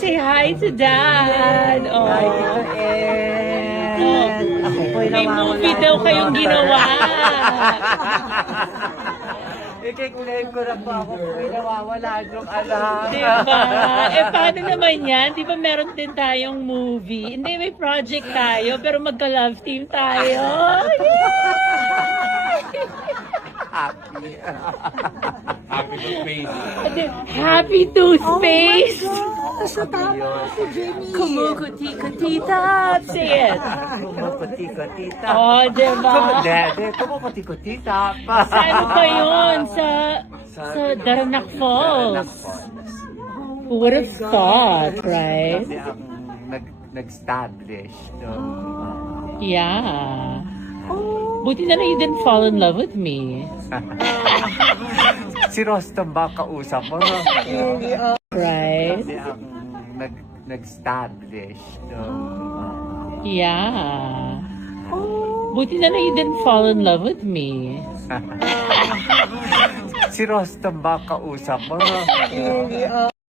say hi to Dad. Oh. Hi, Tito Ed. Ako po'y May nawawala movie daw ng kayong mga- ginawa. I-claim ko na po ako po'y nawawala yung anak. Diba? Eh, paano naman yan? Di ba meron din tayong movie? Hindi, may project tayo, pero magka-love team tayo. Happy. Happy birthday. Happy Toothpaste! Sa tama si Jenny. Kumukuti-kutita! Say it! Kumukuti-kutita. Oh, diba? Kumukuti-kutita. Sa ano pa yun? Sa Daranac Falls. Who would have thought, right? Kasi ang nag-establish. No? Yeah. Buti na lang you didn't fall in love with me. Si Rostam ba kausap mo? No? Right? Kasi ang nag-establish. No? Yeah. Buti na lang you didn't fall in love with me. Si Rostam ba kausap mo? No?